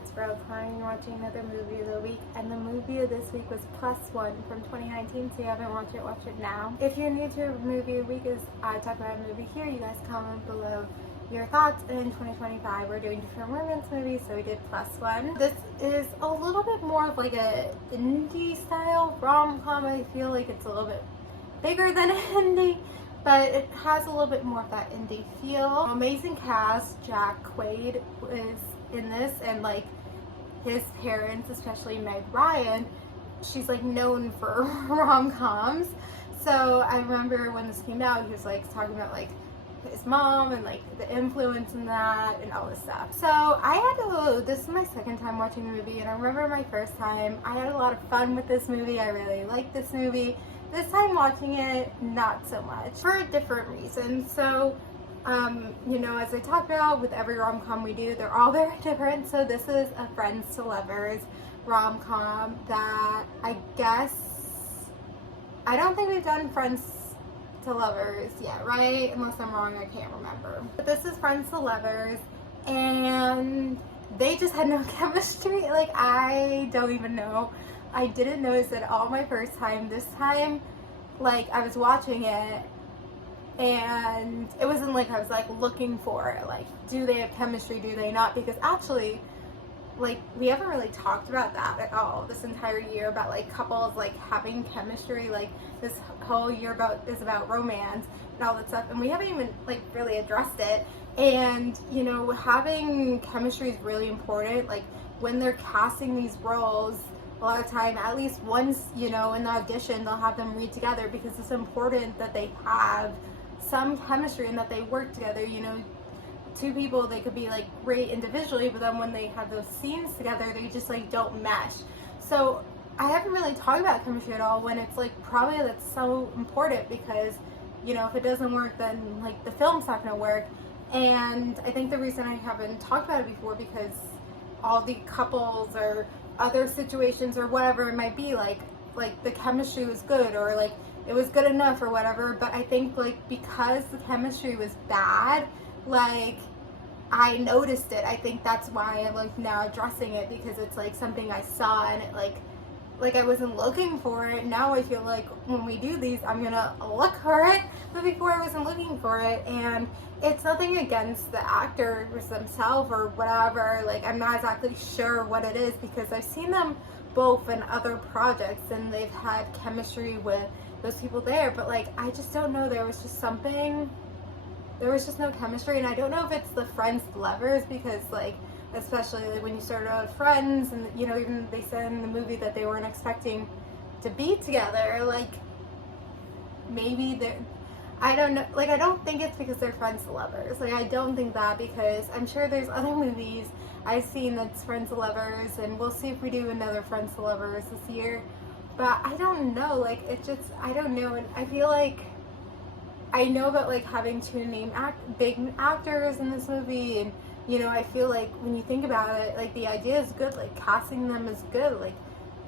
it's Brooke. I'm watching another movie of the week, and the movie of this week was Plus One from 2019, so you haven't watched it now. If you're new to movie of the week, as I talk about a movie here, you guys comment below your thoughts. In 2025, we're doing different romance movies, so we did Plus One. This is a little bit more of like a indie style rom-com. I feel like it's a little bit bigger than indie, but it has a little bit more of that indie feel. Amazing cast. Jack Quaid is in this, and like his parents, especially Meg Ryan, she's like known for rom-coms. So I remember when this came out, he was like talking about like his mom and like the influence in that and all this stuff. So this is my second time watching the movie, and I remember my first time, I had a lot of fun with this movie. I really liked this movie. This time watching it, not so much, for different reasons. So, you know, as I talked about with every rom-com we do, they're all very different. So this is a friends to lovers rom-com that I don't think we've done friends to lovers yet, right? Unless I'm wrong, I can't remember. But this is friends to lovers, and they just had no chemistry. Like, I don't even know. I didn't notice it all my first time. This time, like, I was watching it, and it wasn't like I was like looking for it, like, do they have chemistry, do they not? Because actually, like, we haven't really talked about that at all this entire year, about like couples like having chemistry. Like, this whole year is about romance and all that stuff, and we haven't even like really addressed it. And you know, having chemistry is really important. Like, when they're casting these roles, a lot of time, at least once, you know, in the audition, they'll have them read together, because it's important that they have some chemistry and that they work together. You know, two people, they could be like great individually, but then when they have those scenes together, they just like don't mesh. So I haven't really talked about chemistry at all, when it's like probably that's so important, because, you know, if it doesn't work, then like the film's not gonna work. And I think the reason I haven't talked about it before, because all the couples or other situations or whatever it might be, like the chemistry was good, or like it was good enough or whatever. But I think like because the chemistry was bad, like I noticed it. I think that's why I'm like now addressing it, because it's like something I saw, and it like I wasn't looking for it. Now I feel like when we do these, I'm gonna look for it, but before I wasn't looking for it. And it's nothing against the actors themselves or whatever. Like, I'm not exactly sure what it is, because I've seen them both in other projects and they've had chemistry with those people there, but like I just don't know, there was just no chemistry. And I don't know if it's the friends to lovers, because like, especially like when you start out with friends, and you know, even they said in the movie that they weren't expecting to be together. Like, maybe I don't know, like I don't think it's because they're friends to lovers. Like, I don't think that, because I'm sure there's other movies I've seen that's friends to lovers, and we'll see if we do another friends to lovers this year. But I don't know, like it just, I don't know. And I feel like I know about like having two big actors in this movie, and you know, I feel like when you think about it, like the idea is good, like casting them is good, like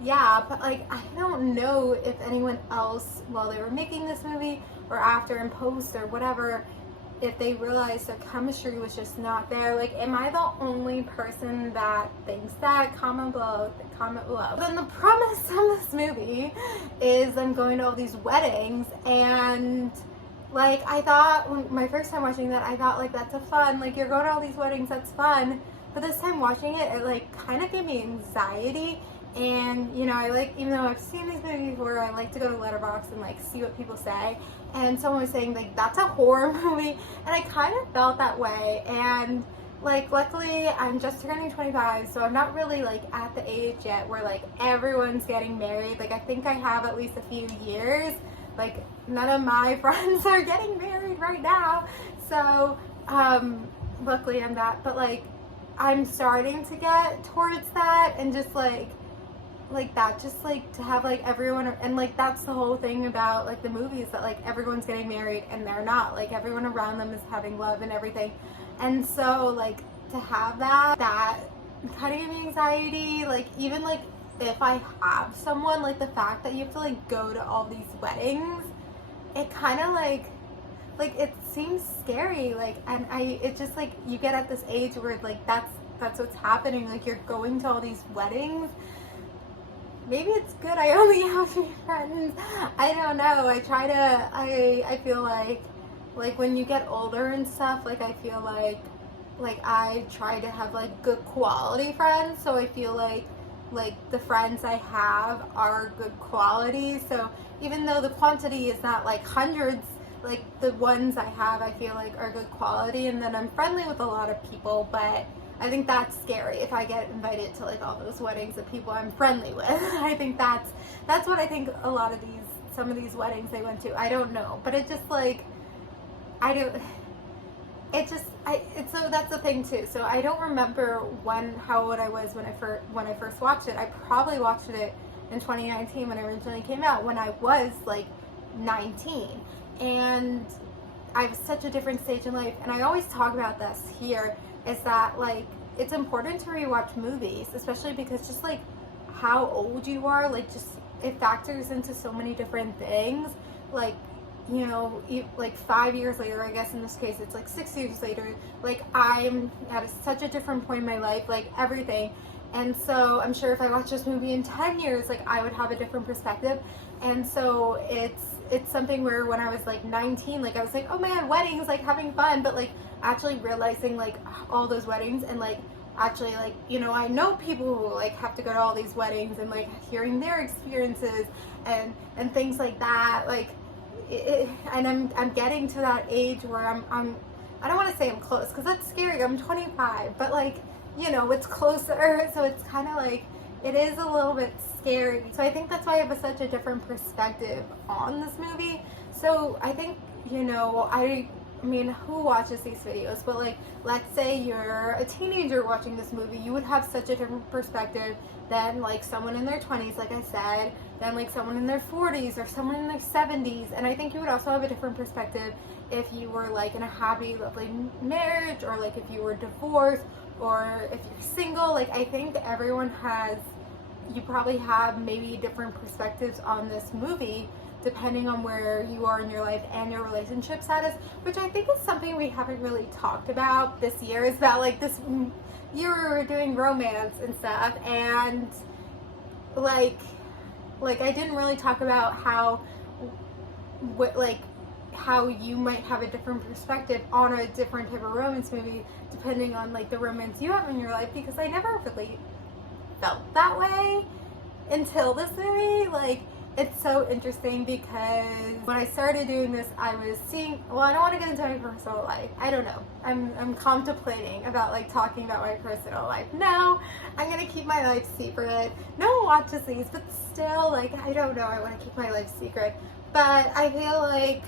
yeah, but like I don't know if anyone else, while they were making this movie or after in post or whatever, if they realized their chemistry was just not there. Like, am I the only person that thinks that? Comment below. Then the premise of this movie is I'm going to all these weddings, and like I thought, when my first time watching that, I thought like that's a fun, like you're going to all these weddings, that's fun. But this time watching it, it like kind of gave me anxiety. And you know, I like, even though I've seen these movies before, I like to go to Letterboxd and like see what people say. And someone was saying like that's a horror movie, and I kind of felt that way. And like, luckily I'm just turning 25, so I'm not really like at the age yet where like everyone's getting married. Like, I think I have at least a few years. Like, none of my friends are getting married right now, so luckily I'm not. But like, I'm starting to get towards that, and just like that, just like to have like everyone, and like that's the whole thing about like the movies, that like everyone's getting married and they're not. Like, everyone around them is having love and everything. And so like to have that kind of gave me anxiety. Like, even like if I have someone, like the fact that you have to like go to all these weddings, it kind of like it seems scary. Like, and it just like, you get at this age where like that's that's what's happening. Like, you're going to all these weddings. Maybe it's good I only have 3 friends. I don't know. I feel like when you get older and stuff, like I feel like I try to have like good quality friends. So I feel like the friends I have are good quality. So even though the quantity is not like hundreds, like the ones I have, I feel like are good quality. And then I'm friendly with a lot of people, but I think that's scary if I get invited to like all those weddings of people I'm friendly with. I think that's what I think a lot of some of these weddings they went to. I don't know, but it just like, so that's the thing too. So I don't remember how old I was when I first watched it. I probably watched it in 2019 when it originally came out, when I was like 19. And I was such a different stage in life. And I always talk about this here, is that like it's important to rewatch movies, especially because just like how old you are, like just it factors into so many different things. Like, you know, like 5 years later, I guess in this case it's like 6 years later, like I'm at such a different point in my life, like everything. And so I'm sure if I watch this movie in 10 years, like I would have a different perspective. And so it's something where when I was like 19, like I was like, oh man, weddings, like having fun, but like actually realizing like all those weddings, and like actually like, you know, I know people who like have to go to all these weddings, and like hearing their experiences and things like that, like and I'm getting to that age where I'm I don't want to say I'm close because that's scary. I'm 25, but like, you know, it's closer, so it's kind of like it is a little bit scary. So I think that's why I have such a different perspective on this movie. So I think, you know, I mean, who watches these videos? But like, let's say you're a teenager watching this movie, you would have such a different perspective than like someone in their 20s, like I said, than like someone in their 40s or someone in their 70s. And I think you would also have a different perspective if you were like in a happy, lovely marriage, or like if you were divorced, or if you're single. Like I think you probably have maybe different perspectives on this movie depending on where you are in your life and your relationship status, which I think is something we haven't really talked about this year. Is that like this year we were doing romance and stuff, and like I didn't really talk about how you might have a different perspective on a different type of romance movie depending on like the romance you have in your life, because I never really felt that way until this movie. Like, it's so interesting because when I started doing this, I was seeing, well, I don't want to get into my personal life. I don't know. I'm contemplating about like talking about my personal life. No, I'm going to keep my life secret. No one watches these, but still, like, I don't know. I want to keep my life secret. But I feel like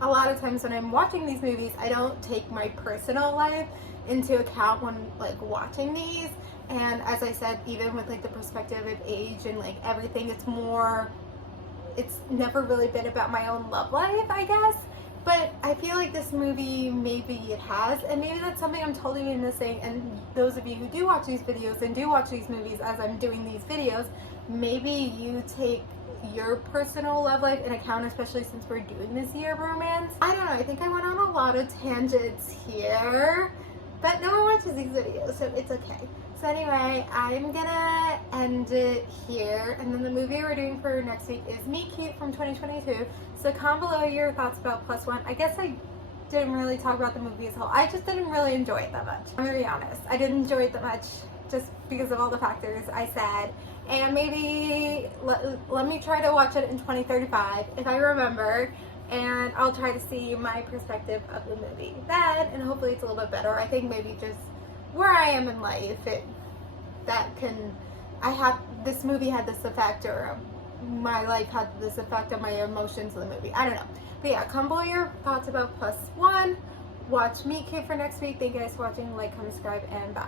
a lot of times when I'm watching these movies, I don't take my personal life into account when like watching these. And as I said, even with like the perspective of age and like everything, it's never really been about my own love life, I guess. But I feel like this movie, maybe it has, and maybe that's something I'm totally missing. And those of you who do watch these videos and do watch these movies as I'm doing these videos, maybe you take your personal love life in account, especially since we're doing this year of romance. I don't know, I think I went on a lot of tangents here, but no one watches these videos, so it's okay. So anyway, I'm gonna end it here, and then the movie we're doing for next week is Meet Cute from 2022. So comment below your thoughts about Plus One. I guess I didn't really talk about the movie as a whole. I just didn't really enjoy it that much. I'm gonna be honest. I didn't enjoy it that much just because of all the factors I said. And maybe let me try to watch it in 2035 if I remember, and I'll try to see my perspective of the movie then, and hopefully it's a little bit better. I think maybe just where I am in life, this movie had this effect, or my life had this effect on my emotions of the movie. I don't know. But yeah, comment below your thoughts about Plus One. Watch Meet Cute for next week. Thank you guys for watching. Like, comment, subscribe, and bye.